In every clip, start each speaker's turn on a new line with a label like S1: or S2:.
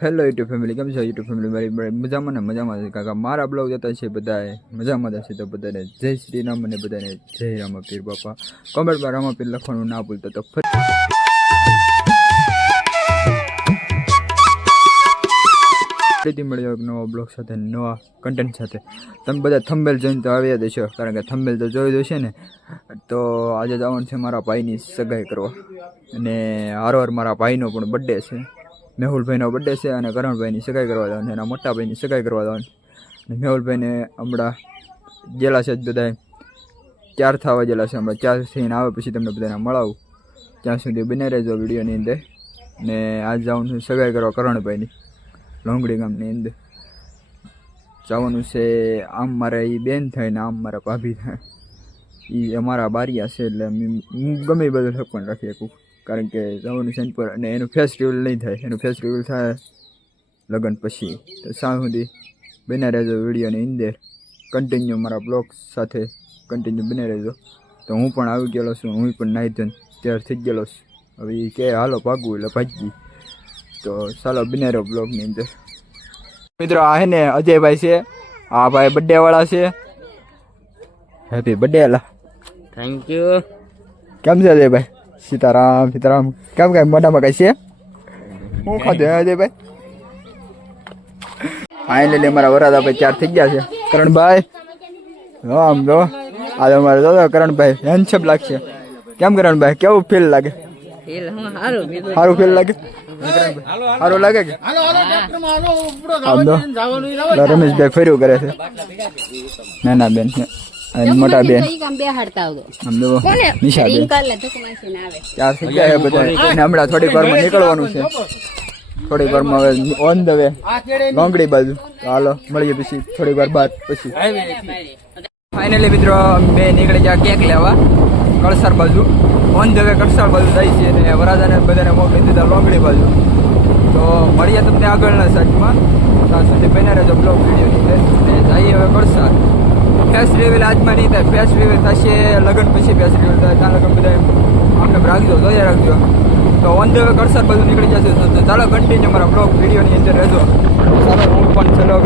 S1: Hello YouTube family કેમ છો YouTube family મારી મજામાં ને મજામાં છે. કાકા, મારા બ્લોગ જતા છે બધાએ મજામાં જશે તો બધાને જય શ્રી રામ અને બધાને જય રામાપીર, બાપા. કોમેન્ટમાં રામાપીર લખવાનું ના ભૂલતા તો ફરી ફરીથી મળ્યો એક નવા બ્લોગ સાથે, નવા કન્ટેન્ટ સાથે. તમે બધા થંબેલ જોઈને તો આવ્યા દેશો કારણ કે થંબેલ તો જોઈ દેશે ને. તો આજે જવાનું છે મારા ભાઈની સગાઈ કરવા. અને હારોહાર મારા ભાઈનો પણ બર્થડે છે. મેહુલભાઈનો બર્થડે છે અને કરણભાઈની સગાઈ કરવા જવાની એના મોટા ભાઈની સગાઈ કરવા જવાની અને મેહુલભાઈને હમણાં ગયેલા છે જ બધા ચાર થવા ગયેલા છે હમણાં. ચાર થઈને આવે પછી તમને બધાને મળાવું. ત્યાં સુધી બને રહેજો વિડીયોની અંદર. ને આજ જવાનું સગાઈ કરવા કરણભાઈની લોંગડી ગામની અંદર. જવાનું છે આમ મારા એ બેન થાય ને આમ મારા ભાભી થાય. એ અમારા બારિયા છે એટલે ગમે બધું ઠપણ રાખી શકું. કારણ કે જવાનું છે પર અને એનું ફેસ્ટિવલ નહીં થાય. એનું ફેસ્ટિવલ થાય લગ્ન પછી. તો સાંજ સુધી બને રહેજો વિડીયોની અંદર. કન્ટિન્યુ મારા બ્લોગ સાથે કન્ટિન્યુ બને રહેજો. તો હું પણ આવી ગયેલો છું. હું પણ નાહી ધન તૈયાર થઈ ગયેલો છું. હવે એ કહે હાલો ભાગવું એટલે ભાગી તો ચાલો બને રહ્યો બ્લોગની અંદર. મિત્રો આ હે ને અજયભાઈ છે. આ ભાઈ બર્થડે વાળા છે હેપી બર્થડે
S2: થેન્ક યુ
S1: કેમ છે અજયભાઈ? સીતારામ સીતારામ કેમ કઈ મોઢામાં કઈ છે હું ખાધું અજય ભાઈ ફાઇનલી અમારા વરાદા ભાઈ ચાર થઈ ગયા છે કરણભાઈ જો આમ જો આજે અમારે જો કરણભાઈ હેન્ડસમ લાગશે કેમ કરણભાઈ કેવું ફીલ લાગે
S2: સારું
S1: ફીલ લાગે સારું લાગે કે આમ તો રમેશભાઈ ફર્યું કરે છે નાના બેન છે અને મોટા બેન. નિશા બેન. હમણાં થોડી વારમાં નીકળવાનું છે. થોડી વારમાં હવે ઓન ધ વે લોંગડી બાજુ. હાલો મળીએ પછી થોડી વાર બાદ પછી. ફાઇનલી મિત્રો બે નીકળી ગયા કેક લેવા. કળસર બાજુ. ઓન ધ વે કળસર બાજુ જાય છે અને વરાજાને બધાને મોકલી દીધા લોંગડી બાજુ. તો મળીએ તમને આગળના સાઈડમાં. ત્યાં સુધી બને રહેજો બ્લોગ વીડિયો નીકળે અને જઈએ હવે કળસાર ફેસ રિવીલ આજમાં નહીં થાય ફેસ રિવીલ થશે, લગ્ન પછી ફેસ રિવીલ થાય, ત્યાં લગ્ન બધા આમને રાખજો જોઈએ રાખજો. તો ઓન ધ વે કળસાર બધું નીકળી જશે. તો તો ચાલો કન્ટિન્યુ મારા બ્લોગ વિડીયોની અંદર રહેજો. ચાલો હું પણ ચલો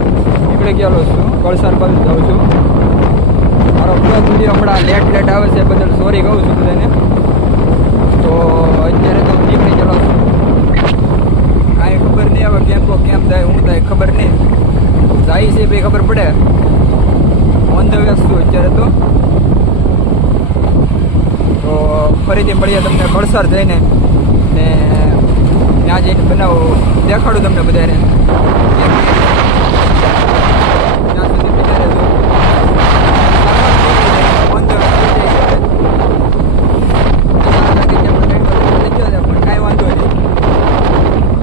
S1: નીકળી ગયેલો છું. કળસાર બાજુ જાઉં છું. મારો બ્લોગ વીડિયો હમણાં લેટ લેટ આવે છે બદલ સોરી કહું છું બધાને. તો અત્યારે તો નીકળી ગયેલો છું. કાંઈ ખબર નહીં હવે કેમ કો કેમ થાય હું થાય, ખબર નહીં. જાય છે, ભાઈ ખબર પડે ઓન ધ વે છું અત્યારે તો તો ફરીથી મળીએ તમને કળસાર જઈને. ને ત્યાં જઈને બનાવો દેખાડું તમને બધાને ત્યાં સુધી બિના રહેજો On the way થઈ જાય. લાગે કે આપણે કંઈક થઈ ગયો છે, પણ કાંઈ વાંધો નહીં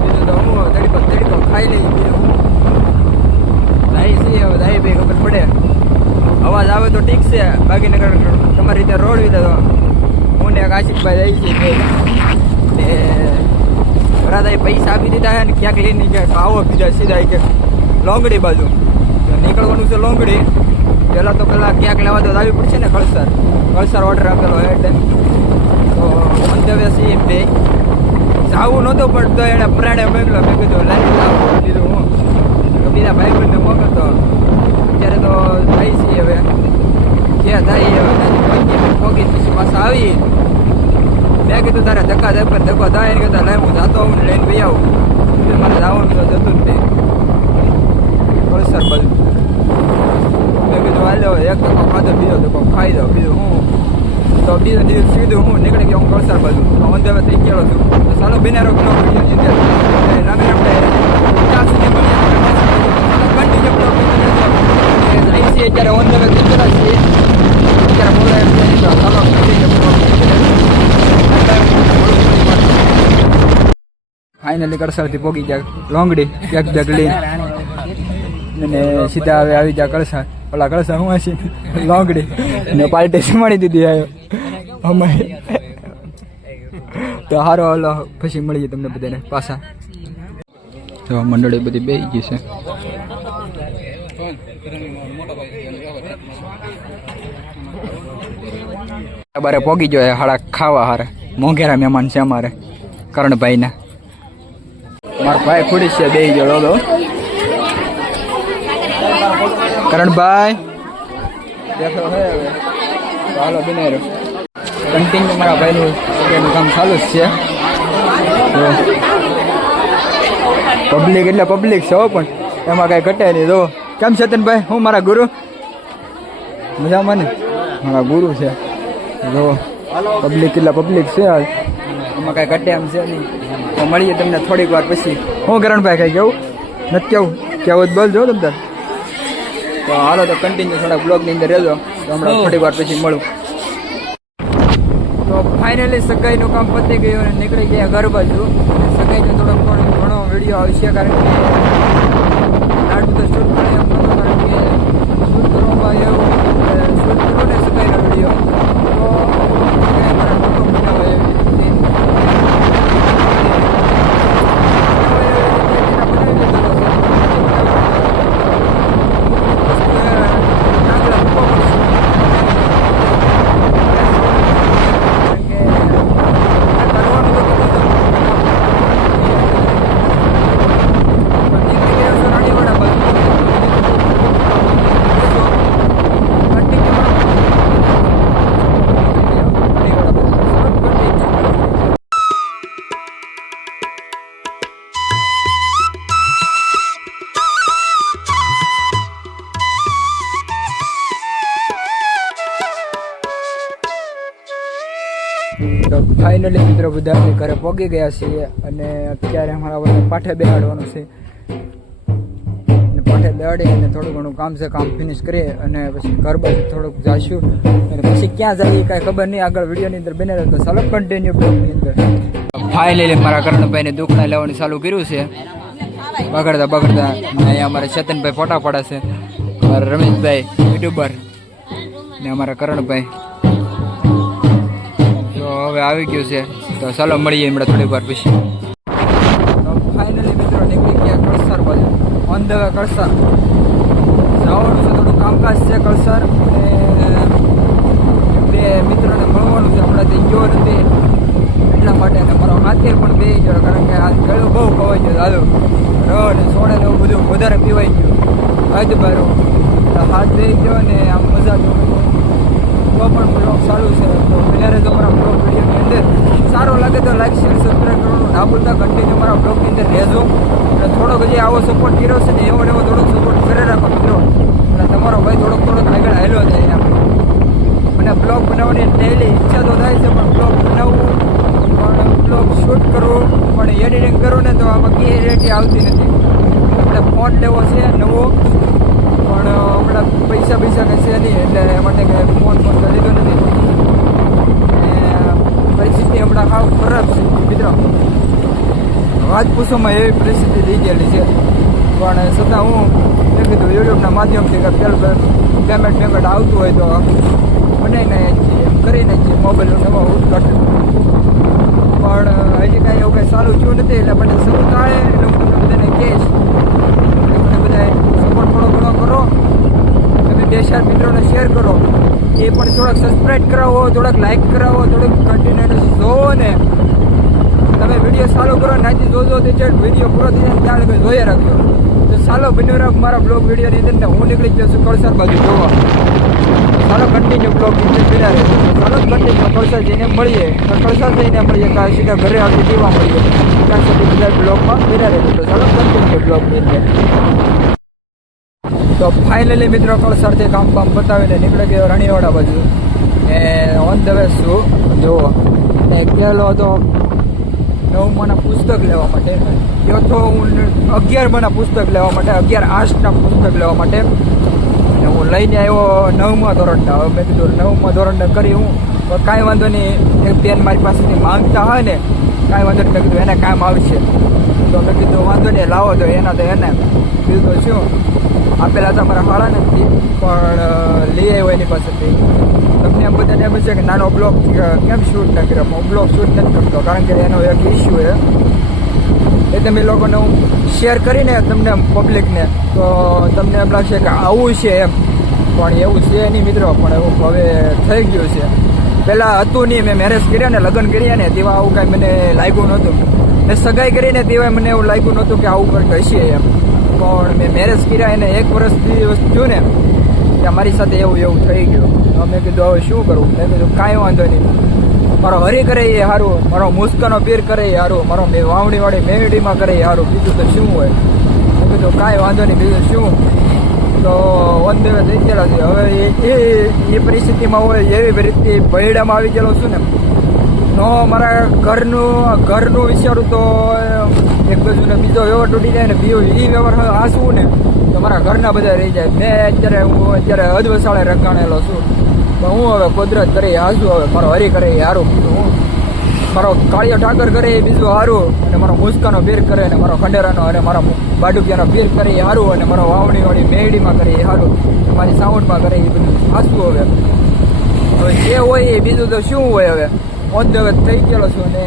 S1: બીજું તો હું તડીકો તડીકો ખાઈ લઈ બીજું હું જાય છે હવે જાય ભાઈ ખબર પડે અવાજ આવે તો ઠીક છે બાકી નગર તમારી રીતે રોડ વિધે તો હું ને એક આશિકભાઈ જાય છે ને બરાદાએ પૈસા આપી દીધા છે ને ક્યાંક લઈને કે આવો બીજા સીધા કે લોંગડી બાજુ. નીકળવાનું છે લોંગડી. પહેલાં તો પહેલાં ક્યાંક લેવા તો આવી પડશે ને ખળસર. ખળસર ઓર્ડર આપેલો હોય એટલે. તો વે સી બે. જાવું નહોતું પણ તો એણે પ્રાણે મેગલો મેં કીધું લાઈન લાવું કીધું, હું? તો બીજા ભાઈ બંને મોકલતો. અત્યારે તો જાય છીએ હવે. ક્યાં થાય હવે પહોંચી પછી પાછા આવી. મેં કીધું, તારે ધક્કા પણ ધક્કો થાય એને કહેતા. લાય, હું જાતો આવું લઈને ભાઈ આવું. એટલે મારે જવાનું તો જતું જ નહીં. વલસાડ બાજુ મેં કીધું, હાલ હવે એક ધક્કો ખાધો, બીજો ધક્કો ખાઈ દો બીજું હું? તો બીજો દિવસ સીધું હું નીકળી ગયો હું વલસાડ બાજુ ઓન ધ વે થઈ ગયેલો છું. તો ચાલો બિનારો અંદર રામે રામે ત્યાં સુધી છે અત્યારે ઓન ધ વે ગયેલા છીએ અત્યારે બોલાય છે ચાલો ફાઇનલી કળસારથી પોગી ગયા. લોંગડી બેગ બેગ લઈને અને સીધા હવે આવી ગયા કળસાર પેલા કળસાર હું હશે? લોંગડી ને પાર્ટી સમાડી દીધી આવ્યો અમે. તો હારો હલો. પછી મળીએ તમને બધાને પાછા. તો મંડળી બધી બે ગઈ છે. બારે પોગી ગયો હાડા ખાવા હારે. મોંઘેરા મહેમાન છે અમારે, કરણભાઈના. મારા ભાઈ ખુડી છે, બે જોડો તો કરણભાઈ. તો હાલો, બિનાઈ રહ્યો. મારા ભાઈનું એનું કામ ચાલુ જ છે. પબ્લિક એટલે પબ્લિક છે પણ એમાં કાંઈ ઘટે નહીં, જો. કેમ છે તનભાઈ? હું મારા ગુરુ? મજામાં ને? મારા ગુરુ છે. જો. પબ્લિક એટલે પબ્લિક છે હાલ એમાં કાંઈ ઘટે એમ છે નહીં. તો મળીએ તમને થોડીક વાર પછી. હું કરણભાઈ કાંઈ કેવું નથી કેવું કેવું જ બોલજો તમને. તો હાલો તો કન્ટિન્યુ થોડા બ્લોગની અંદર રહેજો. તો હમણાં થોડી વાર પછી મળું. તો ફાઇનલી સગાઈનું કામ પતી ગયું અને નીકળી ગયા ઘર બાજુ સગાઈનો થોડો ઘણો ઘણો વીડિયો આવશે કારણ કે લાડુ તો શૂટ કરે કારણ કે શૂટ કરવામાં એવું તો ફાઇનલી મિત્રો બધા ઘરે પહોંચી ગયા છીએ અને અત્યારે અમારા બધા પાઠે બેહાડવાનું છે. અને પાઠે બેહાડી અને થોડું ઘણું કામ છે, કામ ફિનિશ કરીએ અને પછી ઘર બાજુ થોડુંક જાશું. અને પછી ક્યાં જઈએ કાંઈ ખબર નહીં, આગળ વિડીયોની અંદર બને તો ચાલો કન્ટિન્યુ બ્લોગની અંદર. ફાઇનલી મારા કરણભાઈને દુઃખના લેવાનું ચાલુ કર્યું છે. બગડતા બગડતા અહીંયા અમારા ચેતનભાઈ ફોટા પડે છે. મારા રમેશભાઈ યુટ્યુબર ને અમારા કરણભાઈ. હવે આવી ગયું છે. તો ચાલો મળીએ હમણાં થોડીક વાર પછી. ફાઇનલી મિત્રો નીકળી ગયા કળસર બાજુ ઓન ધ વે કળસર. છે થોડું કામકાજ છે કળસર. બે મિત્રોને મળવાનું છે. હમણાં તે ગયો નથી. એટલા માટે અને મારો હાથે પણ બે ગયો. કારણ કે હાથ ગળું બહુ ખવાઈ ગયો દાદો. રડ સોડે ને એવું બધું વધારે પીવાઈ ગયું. હદ બારું હાથ બે ગયો ને આમ મજા જોવી તો પણ બ્લોગ સારું છે. તો પહેલાં તો મારા બ્લોગ વિડીયોની અંદર સારો લાગે તો લાઈક શેર સબસ્ક્રાઈબ કરવાનું ના ભૂલતા. કન્ટિન્યુ મારા બ્લોગની અંદર રહેજો. અને થોડોક હજી આવો સપોર્ટ કર્યો છે ને એવો એવો થોડોક સપોર્ટ કરી રાખો મિત્રો અને તમારો ભાઈ થોડોક થોડોક આગળ આવેલો જાય એમ મને બ્લોગ બનાવવાની ડેલી ઈચ્છા તો થાય છે, પણ બ્લોગ બનાવવું, પણ બ્લોગ શૂટ કરવું, પણ એડિટિંગ કરું ને તો આમાં ક્લિયરિટી આવતી નથી. એટલે ફોન લેવો છે નવો. પણ હમણાં પૈસા પૈસા કંઈ છે નહીં, એટલે એ માટે કંઈ ફોન ફોન કરી લીધો નથી. પરિસ્થિતિ હમણાં સાવ ખરાબ છે, મિત્રો. વાત એવી પરિસ્થિતિ થઈ ગયેલી છે. પણ છતાં હું મેં કીધું યુટ્યુબના માધ્યમથી કે પેલું પેમેન્ટ પેમેન્ટ આવતું હોય તો બનાવીને એમ કરીને છીએ મોબાઈલ નવો ઉદઘાટન. પણ હજી કાંઈ એવું કંઈ સારું થયું નથી, એટલે મને શરૂ કાળે, એટલે હું તમને બધાને કહીશ એટલે મને બધાએ સપોર્ટ થોડો ઘણો કરો તમે બે ચાર મિત્રોને શેર કરો એ પણ થોડાક સબસ્ક્રાઈબ કરાવો થોડાક લાઈક કરાવો, થોડુંક કન્ટિન્યુઅસ જોવો ને. તમે વીડિયો ચાલુ કરો નાથી જોજો તે વીડિયો પૂરો થઈ જાય ત્યાં લગી જોઈએ રાખજો. તો ચાલો બન્યો રાખ મારા બ્લોગ વિડીયોની અંદર ને હું નીકળી ગયો છું કળસર બાજુ, જોવા. ચાલો કન્ટિન્યુ બ્લોગ બિના રહેશે ચાલો કન્ટિન્યુ કળસર જઈને મળીએ. તો કળસર જઈને મળીએ, કાં સીધા ઘરે આવી જીવા મળીએ. ત્યાં સુધી બધા બ્લોગમાં બિના રહેશે તો ચાલો કન્ટિન્યુ બ્લોગની અંદર. તો ફાઇનલી મિત્રો કળસરથી કામ બામ બતાવીને નીકળી ગયો રણીવાડા બાજુ. ને ઓન ધ વે શું જુઓ ગયેલો હતો નવમાના પુસ્તક લેવા માટે. ગયો તો હું અગિયારમાના પુસ્તક લેવા માટે, અગિયાર આઠના પુસ્તક લેવા માટે. અને હું લઈને આવ્યો નવમા ધોરણના. હવે મેં કીધું નવમા ધોરણને કરી હું. કાંઈ વાંધો નહીં. એક બેન મારી પાસેથી માંગતા હોય ને, કાંઈ વાંધો નહીં. કીધું એને કામ આવશે. તો મેં કીધું વાંધો નહીં, લાવો તો એના તો એને. તો શું? આપેલા હતા મારા હાળા નથી પણ લઈ આવ્યો એની પાસેથી. તમને એમ બધાને એમ છે કે નાનો બ્લોગ કેમ શૂટ નથી કર્યો? હું બ્લોગ શૂટ નથી કરતો, કારણ કે એનો એક ઇસ્યુ છે. એ તમે લોકોને હું શેર કરીને તમને પબ્લિકને તો તમને એમ લાગશે કે આવું છે એમ. પણ એવું છે નહીં મિત્રો, પણ એવું હવે થઈ ગયું છે. પહેલાં હતું નહીં, મેં મેરેજ કર્યા ને, લગ્ન કર્યા ને, તેવા આવું કાંઈ મને લાગ્યું નહોતું. મેં સગાઈ કરીને તેવાય મને એવું લાગ્યું નહોતું કે આવું કંઈક હશે એમ. પણ મેં મેરેજ કર્યા એને એક વર્ષ દિવસ થયું ને ત્યાં મારી સાથે એવું એવું થઈ ગયું. તો મેં કીધું, હવે શું કરવું મેં કીધું, કાંઈ વાંધો નહીં. મારો હરી કરે એ સારું મારો મુસ્કાનો પીર કરે એ સારું મારો મેં વાવણીવાળી મેરડીમાં કરે એ સારું બીજું તો શું હોય? મેં કીધું, કાંઈ વાંધો નહીં, બીજું શું? તો વન દિવસ થઈ ગયેલા છે. હવે એ- એ પરિસ્થિતિમાં હોય એવી રીતે ભયડામાં આવી ગયેલો છું ને. નો મારા ઘરનું ઘરનું વિચારું તો એક બાજુ બીજો વ્યવહાર તૂટી જાય ને બીજો એ વ્યવહાર હાસવું ને? તો મારા ઘરના બધા રહી જાય. મેં અત્યારે હું અત્યારે અધવસાળે રંગાણેલો છું. તો હું હવે કુદરત કરી હાસું હવે. મારો હરી કરે એ હારું બીજું હું. મારો કાળિયો ઠાકર કરે એ બીજું હારું. અને મારો મુસ્કાનો પીર કરે અને મારો ખંડેરાનો અને મારા બાડુપિયાનો પીર કરે એ હારું. અને મારો વાવણીવાળી મેહડીમાં કરે એ હારું. મારી સાઉન્ડમાં કરે એ બધું. હાસું હવે. હવે જે હોય એ બીજું તો શું હોય હવે? ઓન ધ થઈ ગયેલો છું અને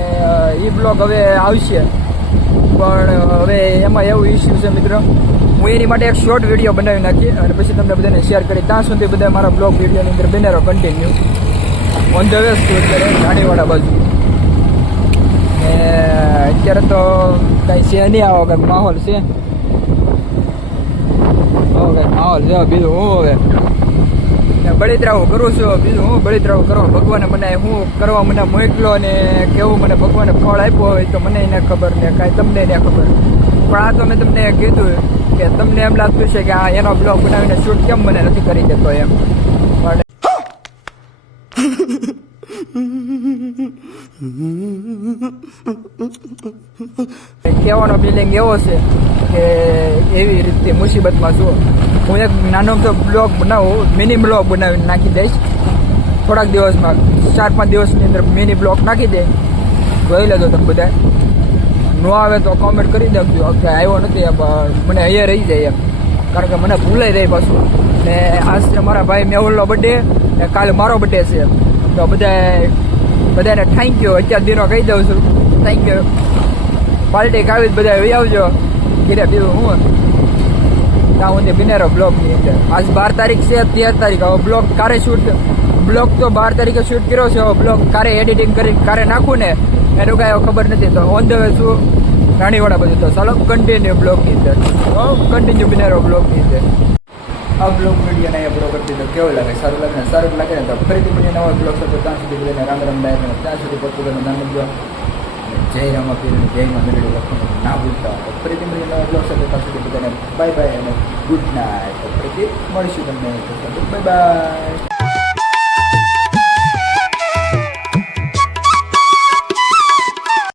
S1: એ બ્લોગ હવે આવશે. પણ હવે એમાં એવું ઇસ્યુ છે મિત્ર. હું એની માટે એક શોર્ટ વીડિયો બનાવી નાખી અને પછી તમને બધાને શેર કરી. ત્યાં સુધી બધા મારા બ્લોગ વિડીયોની અંદર બને રહો કન્ટિન્યુ ઓન ધ વે અત્યારે? ગાડીવાળા બાજુ. અત્યારે તો કાંઈ છે નહીં આવો, કંઈક માહોલ છે. કંઈક માહોલ છે, બીજું હું હવે? ને કરું છું, બીજું હું બળિતરાવું કરવા ભગવાને મને હું કરવા મને મોકલો ને કેવું મને ભગવાને ફળ આપ્યો હોય તો મને એને ખબર ને કાંઈ તમને એને ખબર. પણ આ તો મેં તમને કીધું કે તમને એમ લાગતું છે કે આ એનો બ્લોગ બનાવીને શૂટ કેમ મને નથી કરી દેતો એમ. કહેવાનો ફિલિંગ એવો છે કે એવી રીતે મુસીબતમાં છું હું એક નાનો તો બ્લોગ બનાવું મિની બ્લોગ બનાવીને નાખી દઈશ. થોડાક દિવસમાં, ચાર પાંચ દિવસની અંદર મિની બ્લોગ નાખી દે. જોઈ લેજો તમે બધા. ન આવે તો કોમેન્ટ કરી દેજો કે આવ્યો નથી મને અહીંયા રહી જાય એમ. કારણ કે મને ભૂલાઈ જાય પાછું. ને આજ મારા ભાઈ મેહુલનો બર્થડે ને કાલે મારો બર્થડે છે. તો બધા બધાને થેન્ક યુ અત્યાર દિનો કહી દઉં છું. થેન્ક યુ પાર્ટી ખાવી બધા આવજો. કીધા બીજું હું ત્યાં સુધી બિનેરો બ્લોગની અંદર આજ બાર તારીખ છે તેર તારીખ હવે બ્લોગ કારે શૂટ બ્લોગ તો બાર તારીખે શૂટ કર્યો છે હવે બ્લોગ કારે એડિટિંગ કરી કારે નાખું ને એનું કાંઈ ખબર નથી તો ઓન ધ વે શું રાણીવાડા બધું તો ચાલો કન્ટિન્યુ બ્લોગની અંદર કન્ટિન્યુ બિનેરો બ્લોગની અંદર આ બ્લોગ વિડીયોને અહીંયા બ્લોગ કરી દીધો કેવો લાગે સારું લાગે સારું લાગે ને તો ફરીથી મને નવા બ્લોગ સાથે ત્યાં સુધી બધાને રામ રામ ડાયર ત્યાં સુધી પોતું નામ જો જય રામા પીર જય માં મેળવી લખવાનું ના ભૂલતા તો ફરીથી મળી નવા બ્લોગ સાથે. પાસે બધાને બાય બાય અને ગુડ નાઇટ તો ફરીથી મળીશું તમને. Bye bye